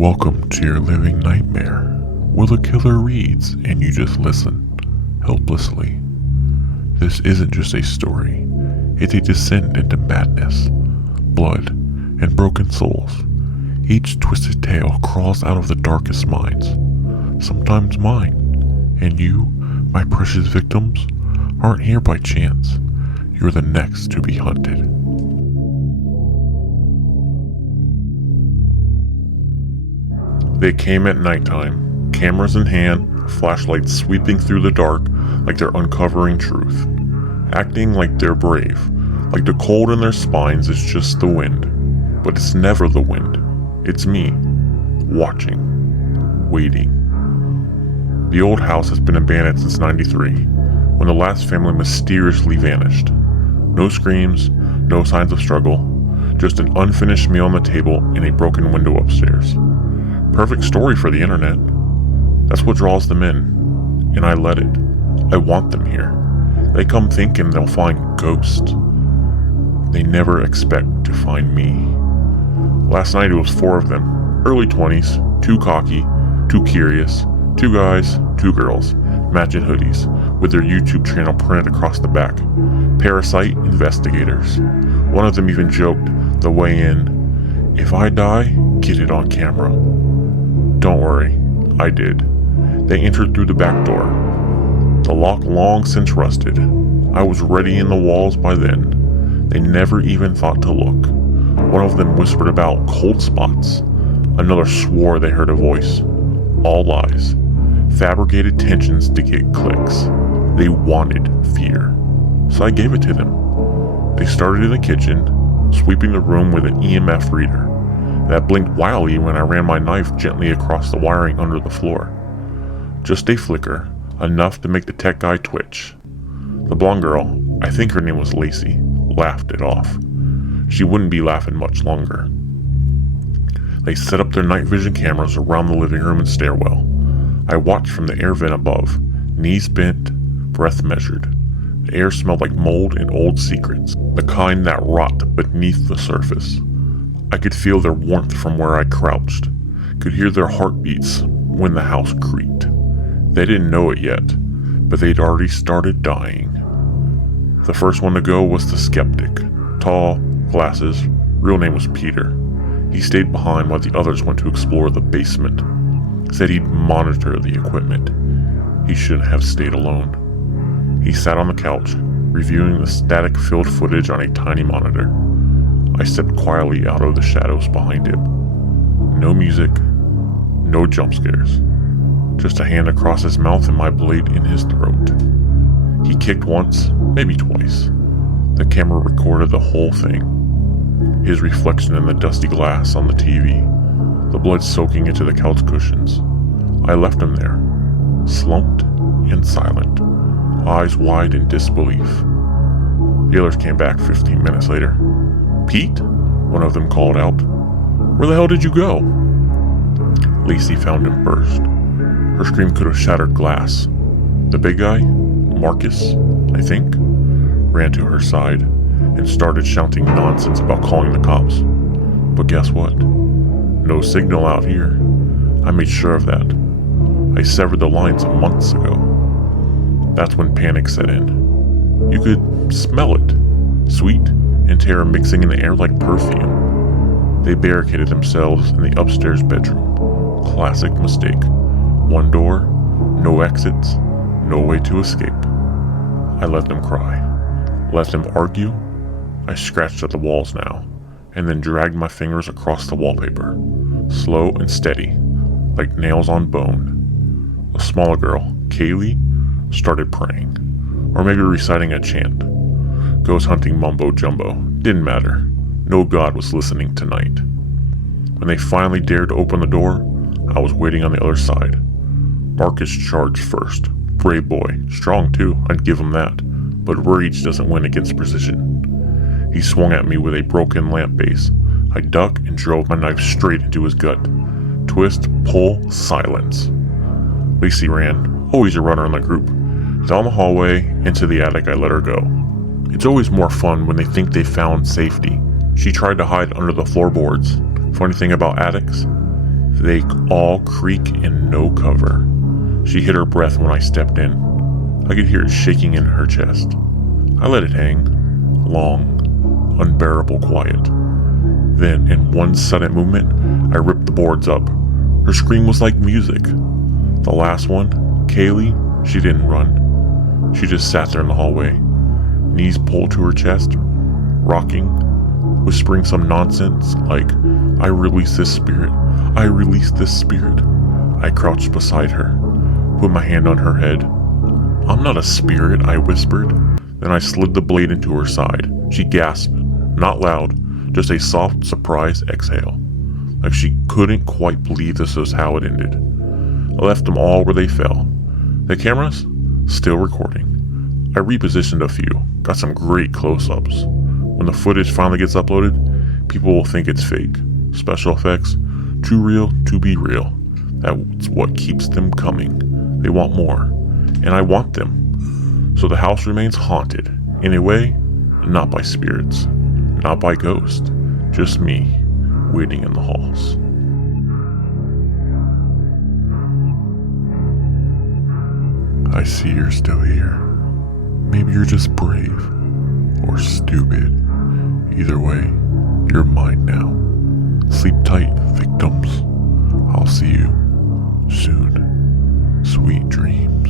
Welcome to your living nightmare, where the killer reads and you just listen, helplessly. This isn't just a story, it's a descent into madness, blood, and broken souls. Each twisted tale crawls out of the darkest minds, sometimes mine, and you, my precious victims, aren't here by chance. You're the next to be hunted. They came at nighttime, cameras in hand, flashlights sweeping through the dark like they're uncovering truth, acting like they're brave, like the cold in their spines is just the wind. But it's never the wind, it's me, watching, waiting. The old house has been abandoned since '93, when the last family mysteriously vanished. No screams, no signs of struggle, just an unfinished meal on the table and a broken window upstairs. Perfect story for the internet. That's what draws them in, and I let it. I want them here. They come thinking they'll find ghosts. They never expect to find me. Last night it was 4 of them, early 20s, too cocky, too curious, 2 guys, 2 girls, matching hoodies, with their YouTube channel printed across the back. Parasite investigators. One of them even joked, the way in, "If I die, get it on camera." Don't worry, I did. They entered through the back door. The lock long since rusted. I was ready in the walls by then. They never even thought to look. One of them whispered about cold spots. Another swore they heard a voice. All lies. Fabricated tensions to get clicks. They wanted fear. So I gave it to them. They started in the kitchen, sweeping the room with an EMF reader that blinked wildly when I ran my knife gently across the wiring under the floor. Just a flicker, enough to make the tech guy twitch. The blonde girl, I think her name was Lacey, laughed it off. She wouldn't be laughing much longer. They set up their night vision cameras around the living room and stairwell. I watched from the air vent above, knees bent, breath measured. The air smelled like mold and old secrets, the kind that rot beneath the surface. I could feel their warmth from where I crouched, could hear their heartbeats when the house creaked. They didn't know it yet, but they'd already started dying. The first one to go was the skeptic, tall, glasses, real name was Peter. He stayed behind while the others went to explore the basement. Said he'd monitor the equipment. He shouldn't have stayed alone. He sat on the couch, reviewing the static-filled footage on a tiny monitor. I stepped quietly out of the shadows behind him. No music, no jump scares. Just a hand across his mouth and my blade in his throat. He kicked once, maybe twice. The camera recorded the whole thing. His reflection in the dusty glass on the TV, the blood soaking into the couch cushions. I left him there, slumped and silent, eyes wide in disbelief. The others came back 15 minutes later. "Pete?" one of them called out. "Where the hell did you go?" Lacey found him first. Her scream could have shattered glass. The big guy, Marcus, I think, ran to her side and started shouting nonsense about calling the cops. But guess what? No signal out here. I made sure of that. I severed the lines months ago. That's when panic set in. You could smell it. Sweet and terror mixing in the air like perfume. They barricaded themselves in the upstairs bedroom. Classic mistake. One door, no exits, no way to escape. I let them cry. Let them argue. I scratched at the walls now, and then dragged my fingers across the wallpaper. Slow and steady, like nails on bone. A smaller girl, Kaylee, started praying. Or maybe reciting a chant. Ghost hunting mumbo jumbo. Didn't matter. No god was listening tonight. When they finally dared to open the door, I was waiting on the other side. Marcus charged first. Brave boy. Strong too, I'd give him that. But rage doesn't win against precision. He swung at me with a broken lamp base. I ducked and drove my knife straight into his gut. Twist, pull, silence. Lacey ran. Always a runner in the group. Down the hallway, into the attic, I let her go. It's always more fun when they think they found safety. She tried to hide under the floorboards. Funny thing about attics, They all creak and no cover. She hid her breath when I stepped in. I could hear it shaking in her chest. I let it hang. Long, unbearable quiet. Then, in one sudden movement, I ripped the boards up. Her scream was like music. The last one, Kaylee, she didn't run. She just sat there in the hallway, knees pulled to her chest, rocking, whispering some nonsense like, "I release this spirit. I release this spirit." I crouched beside her, put my hand on her head. "I'm not a spirit," I whispered. Then I slid the blade into her side. She gasped, not loud, just a soft, surprised exhale, like she couldn't quite believe this was how it ended. I left them all where they fell. The cameras? Still recording. I repositioned a few, got some great close-ups. When the footage finally gets uploaded, people will think it's fake. Special effects, too real to be real. That's what keeps them coming. They want more, and I want them. So the house remains haunted, in a way, not by spirits, not by ghosts, just me, waiting in the halls. I see you're still here. Maybe you're just brave, or stupid. Either way, you're mine now. Sleep tight, victims. I'll see you soon. Sweet dreams.